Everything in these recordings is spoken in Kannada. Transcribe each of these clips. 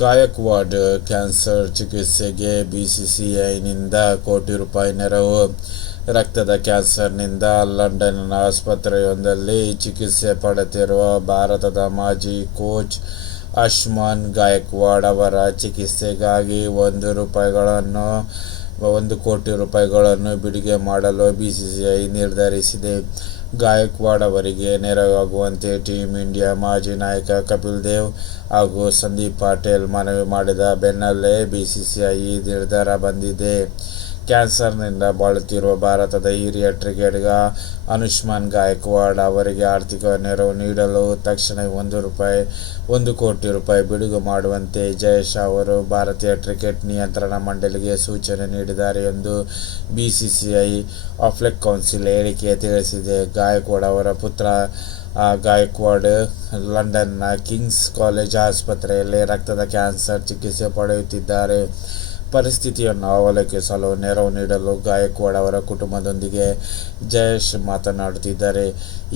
ಗಾಯಕ್ವಾಡ್ ಕ್ಯಾನ್ಸರ್ ಚಿಕಿತ್ಸೆಗೆ ಬಿಸಿಸಿಐನಿಂದ ಕೋಟಿ ರೂಪಾಯಿ ನೆರವು. ರಕ್ತದ ಕ್ಯಾನ್ಸರ್ನಿಂದ ಲಂಡನ್ನಿನ ಆಸ್ಪತ್ರೆಯೊಂದರಲ್ಲಿ ಚಿಕಿತ್ಸೆ ಪಡೆಯುತ್ತಿರುವ ಭಾರತದ ಮಾಜಿ ಕೋಚ್ ಆಯುಷ್ಮಾನ್ ಗಾಯಕ್ವಾಡ್ ಅವರ ಚಿಕಿತ್ಸೆಗಾಗಿ 1 ಕೋಟಿ ರೂಪಾಯಿಗಳನ್ನು ಬಿಡುಗಡೆ ಮಾಡಲು ಬಿಸಿಸಿಐ ನಿರ್ಧರಿಸಿದೆ. ಗಾಯಕ್ವಾಡ್ ಅವರಿಗೆ ನೆರವಾಗುವಂತೆ ಟೀಮ್ ಇಂಡಿಯಾ ಮಾಜಿ ನಾಯಕ ಕಪಿಲ್ ದೇವ್ ಹಾಗೂ ಸಂದೀಪ್ ಪಾಟೀಲ್ ಮನವಿ ಮಾಡಿದ ಬೆನ್ನಲ್ಲೇ ಬಿಸಿಸಿಐ ಈ ನಿರ್ಧಾರ ಬಂದಿದೆ. ಕ್ಯಾನ್ಸರ್ನಿಂದ ಬಳಲುತ್ತಿರುವ ಭಾರತದ ಹಿರಿಯ ಕ್ರಿಕೆಟಿಗ ಆಯುಷ್ಮಾನ್ ಗಾಯಕ್ವಾಡ್ ಅವರಿಗೆ ಆರ್ಥಿಕ ನೆರವು ನೀಡಲು ತಕ್ಷಣ 1 ಕೋಟಿ ರೂಪಾಯಿ ಬಿಡುಗಡೆ ಮಾಡುವಂತೆ ಜಯೇಶ್ ಅವರು ಭಾರತೀಯ ಕ್ರಿಕೆಟ್ ನಿಯಂತ್ರಣ ಮಂಡಳಿಗೆ ಸೂಚನೆ ನೀಡಿದ್ದಾರೆ ಎಂದು ಬಿಸಿಸಿಐ ಅಪೀಲ್ ಕೌನ್ಸಿಲ್ ಹೇಳಿಕೆ ತಿಳಿಸಿದೆ. ಗಾಯಕ್ವಾಡ್ ಅವರ ಪುತ್ರ ಗಾಯಕ್ವಾಡ್ ಲಂಡನ್ನ ಕಿಂಗ್ಸ್ ಕಾಲೇಜ್ ಆಸ್ಪತ್ರೆಯಲ್ಲಿ ರಕ್ತದ ಕ್ಯಾನ್ಸರ್ ಚಿಕಿತ್ಸೆ ಪಡೆಯುತ್ತಿದ್ದಾರೆ. ಪರಿಸ್ಥಿತಿಯನ್ನು ಅವಲೋಕಿಸಲು ನೆರವು ನೀಡಲು ಗಾಯಕ್ವಾಡ್ ಅವರ ಕುಟುಂಬದೊಂದಿಗೆ ಜಯೇಶ್ ಮಾತನಾಡುತ್ತಿದ್ದಾರೆ.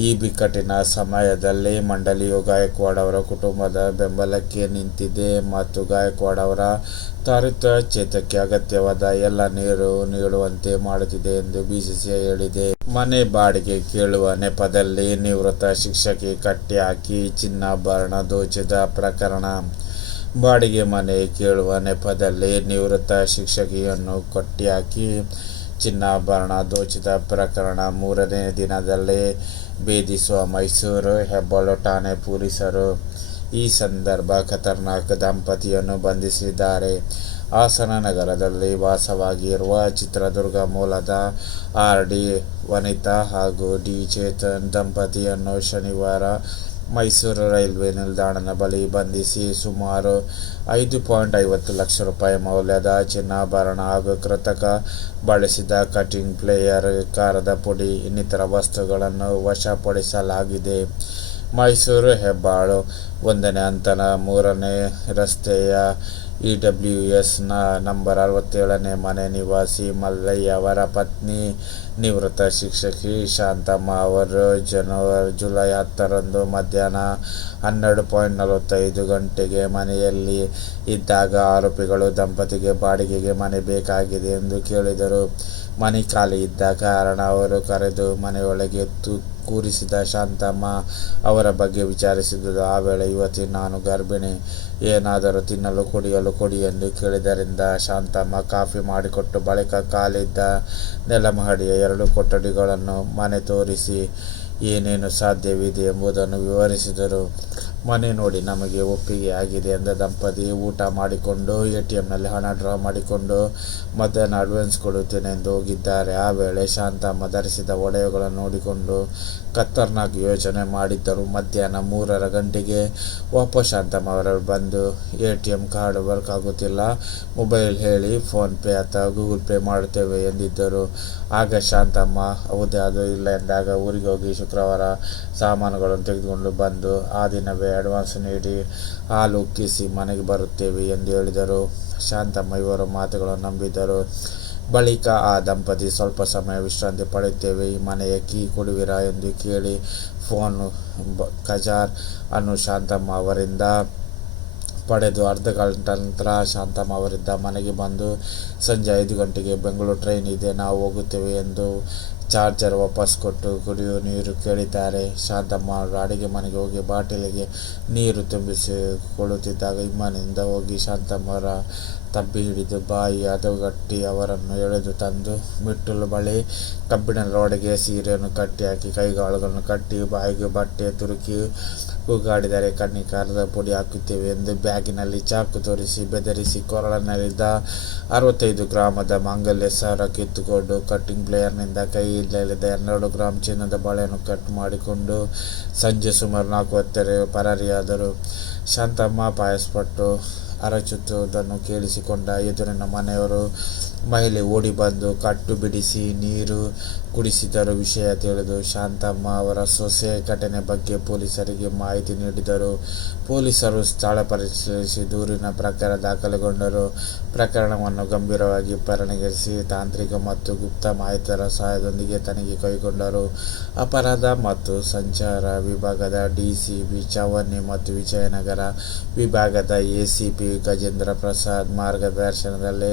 ಈ ಬಿಕ್ಕಟ್ಟಿನ ಸಮಯದಲ್ಲಿ ಮಂಡಳಿಯು ಗಾಯಕ್ವಾಡ್ ಅವರ ಕುಟುಂಬದ ಬೆಂಬಲಕ್ಕೆ ನಿಂತಿದೆ ಮತ್ತು ಗಾಯಕ್ವಾಡ್ ಅವರ ತ್ವರಿತ ಚೇತರಿಕೆಗೆ ಅಗತ್ಯವಾದ ಎಲ್ಲ ನೆರವು ನೀಡುವಂತೆ ಮಾಡುತ್ತಿದೆ ಎಂದು ಬಿಸಿಸಿಐ ಹೇಳಿದೆ. ಮನೆ ಬಾಡಿಗೆ ಕೇಳುವ ನೆಪದಲ್ಲಿ ನಿವೃತ್ತ ಶಿಕ್ಷಕಿ ಕಟ್ಟಿ ಹಾಕಿ ಚಿನ್ನಾಭರಣ ದೋಚಿದ ಪ್ರಕರಣ. ಬಾಡಿಗೆ ಮನೆ ಕೇಳುವ ನೆಪದಲ್ಲಿ ನಿವೃತ್ತ ಶಿಕ್ಷಕಿಯನ್ನು ಕಟ್ಟಿಹಾಕಿ ಚಿನ್ನಾಭರಣ ದೋಚಿದ ಪ್ರಕರಣ 3ನೇ ದಿನದಲ್ಲೇ ಭೇದಿಸುವ ಮೈಸೂರು ಹೆಬ್ಬಾಳು ಠಾಣೆ ಪೊಲೀಸರು. ಈ ಸಂದರ್ಭ ಖತರ್ನಾಕ್ ದಂಪತಿಯನ್ನು ಬಂಧಿಸಿದ್ದಾರೆ. ಹಾಸನ ನಗರದಲ್ಲಿ ವಾಸವಾಗಿರುವ ಚಿತ್ರದುರ್ಗ ಮೂಲದ ಆರ್.ಡಿ. ವನಿತಾ ಹಾಗೂ ಡಿ. ಚೇತನ್ ದಂಪತಿಯನ್ನು ಶನಿವಾರ ಮೈಸೂರು ರೈಲ್ವೆ ನಿಲ್ದಾಣದ ಬಳಿ ಬಂಧಿಸಿ ಸುಮಾರು 5.50 ಲಕ್ಷ ರೂಪಾಯಿ ಮೌಲ್ಯದ ಚಿನ್ನಾಭರಣ ಹಾಗೂ ಕೃತಕ ಬಳಸಿದ ಕಟಿಂಗ್ ಪ್ಲೇಯರ್, ಖಾರದ ಪುಡಿ ಇನ್ನಿತರ ವಸ್ತುಗಳನ್ನು ವಶಪಡಿಸಲಾಗಿದೆ. ಮೈಸೂರು ಹೆಬ್ಬಾಳು 1ನೇ ಹಂತದ 3ನೇ ರಸ್ತೆಯ ಇಡಬ್ಲ್ಯೂಎಸ್ ನಂಬರ್ 67ನೇ ಮನೆ ನಿವಾಸಿ ಮಲ್ಲಯ್ಯ ಅವರ ಪತ್ನಿ ನಿವೃತ್ತ ಶಿಕ್ಷಕಿ ಶಾಂತಮ್ಮ ಅವರು ಜುಲೈ 10ರಂದು ಮಧ್ಯಾಹ್ನ 12:45 ಗಂಟೆಗೆ ಮನೆಯಲ್ಲಿ ಇದ್ದಾಗ ಆರೋಪಿಗಳು ದಂಪತಿಗೆ ಬಾಡಿಗೆಗೆ ಮನೆ ಬೇಕಾಗಿದೆ ಎಂದು ಕೇಳಿದರು. ಮನೆ ಖಾಲಿ ಇದ್ದ ಕಾರಣ ಅವರು ಕರೆದು ಮನೆಯೊಳಗೆ ಕೂರಿಸಿದ ಶಾಂತಮ್ಮ ಅವರ ಬಗ್ಗೆ ವಿಚಾರಿಸಿದರು. ಆ ವೇಳೆ ಯುವತಿ, ನಾನು ಗರ್ಭಿಣಿ, ಏನಾದರೂ ತಿನ್ನಲು ಕುಡಿಯಲು ಕೊಡಿ ಎಂದು ಕೇಳಿದ್ದರಿಂದ ಶಾಂತಮ್ಮ ಕಾಫಿ ಮಾಡಿಕೊಟ್ಟು ಬಳಿಕ ಖಾಲಿದ್ದ ನೆಲಮಹಡಿಯ 2 ಕೊಠಡಿಗಳನ್ನು ಮನೆ ತೋರಿಸಿ ಏನೇನು ಸಾಧ್ಯವಿದೆ ಎಂಬುದನ್ನು ವಿವರಿಸಿದರು. ಮನೆ ನೋಡಿ ನಮಗೆ ಒಪ್ಪಿಗೆ ಆಗಿದೆ ಎಂದ ದಂಪತಿ ಊಟ ಮಾಡಿಕೊಂಡು ಎಟಿಎಂನಲ್ಲಿ ಹಣ ಡ್ರಾ ಮಾಡಿಕೊಂಡು ಮಧ್ಯಾಹ್ನ ಅಡ್ವಾನ್ಸ್ ಕೊಡುತ್ತೇನೆ ಎಂದು ಹೋಗಿದ್ದಾರೆ. ಆ ವೇಳೆ ಶಾಂತಮ್ಮ ಧರಿಸಿದ ಒಡವೆಗಳನ್ನು ನೋಡಿಕೊಂಡು ಖತರ್ನಾಕ್ ಯೋಚನೆ ಮಾಡಿದ್ದರು. ಮಧ್ಯಾಹ್ನ 3 ಗಂಟೆಗೆ ವಾಪಸ್ ಶಾಂತಮ್ಮ ಅವರು ಬಂದು ಎಟಿಎಂ ಕಾರ್ಡ್ ವರ್ಕ್ ಆಗುತ್ತಿಲ್ಲ, ಮೊಬೈಲ್ ಹೇಳಿ ಫೋನ್ ಪೇ ಅಥವಾ ಗೂಗಲ್ ಪೇ ಮಾಡುತ್ತೇವೆ ಎಂದಿದ್ದರು. ಆಗ ಶಾಂತಮ್ಮ ಹೌದೇ ಅದು ಇಲ್ಲ ಎಂದಾಗ ಊರಿಗೆ ಹೋಗಿ ಶುಕ್ರವಾರ ಸಾಮಾನುಗಳನ್ನು ತೆಗೆದುಕೊಂಡು ಬಂದು ಆ ದಿನವೇ ಅಡ್ವಾನ್ಸ್ ನೀಡಿ ಹಾಲು ಉಕ್ಕಿಸಿ ಮನೆಗೆ ಬರುತ್ತೇವೆ ಎಂದು ಹೇಳಿದರು. ಶಾಂತಮ್ಮ ಇವರ ಮಾತುಗಳನ್ನು ನಂಬಿದರು. ಬಳಿಕ ಆ ದಂಪತಿ ಸ್ವಲ್ಪ ಸಮಯ ವಿಶ್ರಾಂತಿ ಪಡೆಯುತ್ತೇವೆ, ಈ ಮನೆಯ ಕೀ ಕೊಡುವಿರಾ ಎಂದು ಕೇಳಿ ಫೋನ್ ಖಜಾರ್ ಅನ್ನು ಶಾಂತಮ್ಮ ಅವರಿಂದ ಪಡೆದು ಅರ್ಧ ಗಂಟೆ ನಂತರ ಶಾಂತಮ್ಮ ಅವರಿಂದ ಮನೆಗೆ ಬಂದು ಸಂಜೆ 5 ಗಂಟೆಗೆ ಬೆಂಗಳೂರು ಟ್ರೈನ್ ಇದೆ, ನಾವು ಹೋಗುತ್ತೇವೆ ಎಂದು ಚಾರ್ಜರ್ ವಾಪಸ್ ಕೊಟ್ಟು ಕುಡಿಯುವ ನೀರು ಕೇಳಿದ್ದಾರೆ. ಶಾಂತಮ್ಮ ಅವರು ಅಡುಗೆ ಮನೆಗೆ ಹೋಗಿ ಬಾಟಲಿಗೆ ನೀರು ತುಂಬಿಸಿಕೊಳ್ಳುತ್ತಿದ್ದಾಗ ಇಮ್ಮನಿಂದ ಹೋಗಿ ಶಾಂತಮ್ಮ ಅವರ ತಬ್ಬಿ ಹಿಡಿದು ಬಾಯಿ ಹದಗೆಟ್ಟಿ ಅವರನ್ನು ಎಳೆದು ತಂದು ಮೆಟ್ಟಿಲು ಬಳಿ ಕಬ್ಬಿಣದ ರೋಡಿಗೆ ಸೀರೆಯನ್ನು ಕಟ್ಟಿ ಹಾಕಿ ಕೈಗಾಳುಗಳನ್ನು ಕಟ್ಟಿ ಬಾಯಿಗೆ ಬಟ್ಟೆ ತುರುಕಿ ಕೂಗಾಡಿದರೆ ಕಣ್ಣಿಗೆ ಖಾರದ ಪುಡಿ ಹಾಕುತ್ತೇವೆ ಎಂದು ಬ್ಯಾಗಿನಲ್ಲಿ ಚಾಕು ತೋರಿಸಿ ಬೆದರಿಸಿ ಕೊರಳಿನಲ್ಲಿದ್ದ 65 ಗ್ರಾಮದ ಮಾಂಗಲ್ಯ ಸರ ಕಿತ್ತುಕೊಂಡು ಕಟ್ಟಿಂಗ್ ಪ್ಲೇಯರ್ನಿಂದ ಕೈಯಲ್ಲಿದ್ದ 2 ಗ್ರಾಂ ಚಿನ್ನದ ಬಳೆಯನ್ನು ಕಟ್ ಮಾಡಿಕೊಂಡು ಸಂಜೆ ಸುಮಾರು 4:10 ಪರಾರಿಯಾದರು. ಶಾಂತಮ್ಮ ಪಾಯಸ್ಪಟ್ಟು ಅರಚುತ್ತಿರುವುದನ್ನು ಕೇಳಿಸಿಕೊಂಡ ಎದುರಿನ ಮನೆಯವರು ಮಹಿಳೆ ಓಡಿ ಬಂದು ಕಟ್ಟು ಬಿಡಿಸಿ ನೀರು ಕುಡಿಸಿದರು. ವಿಷಯ ತಿಳಿದು ಶಾಂತಮ್ಮ ಅವರ ಸೊಸೆ ಘಟನೆ ಬಗ್ಗೆ ಪೊಲೀಸರಿಗೆ ಮಾಹಿತಿ ನೀಡಿದರು. ಪೊಲೀಸರು ಸ್ಥಳ ಪರಿಶೀಲಿಸಿ ದೂರಿನ ಪ್ರಕಾರ ದಾಖಲೆಗೊಂಡರು. ಪ್ರಕರಣವನ್ನು ಗಂಭೀರವಾಗಿ ಪರಿಗಣಿಸಿ ತಾಂತ್ರಿಕ ಮತ್ತು ಗುಪ್ತ ಮಾಹಿತಿಯ ಸಹಾಯದೊಂದಿಗೆ ತನಿಖೆ ಕೈಗೊಂಡರು. ಅಪರಾಧ ಮತ್ತು ಸಂಚಾರ ವಿಭಾಗದ ಡಿಸಿಪಿ ಚವನ್ನಿ ಮತ್ತು ವಿಜಯನಗರ ವಿಭಾಗದ ಎಸಿಪಿ ಗಜೇಂದ್ರ ಪ್ರಸಾದ್ ಮಾರ್ಗದರ್ಶನದಲ್ಲಿ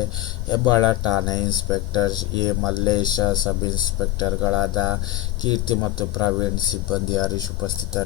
ಹೆಬ್ಬಾಳ ಠಾಣೆ ಇನ್ಸ್ಪೆಕ್ಟರ್ ಎ ಮಲ್ಲೇಶ, ಸಬ್ ಇನ್ಸ್ಪೆಕ್ಟರ್ಗಳಾದ ಕೀರ್ತಿ ಮತ್ತು ಪ್ರವೀಣ್, ಸಿಬ್ಬಂದಿ ಹರೀಶ್ ಉಪಸ್ಥಿತರಿದ್ದರು.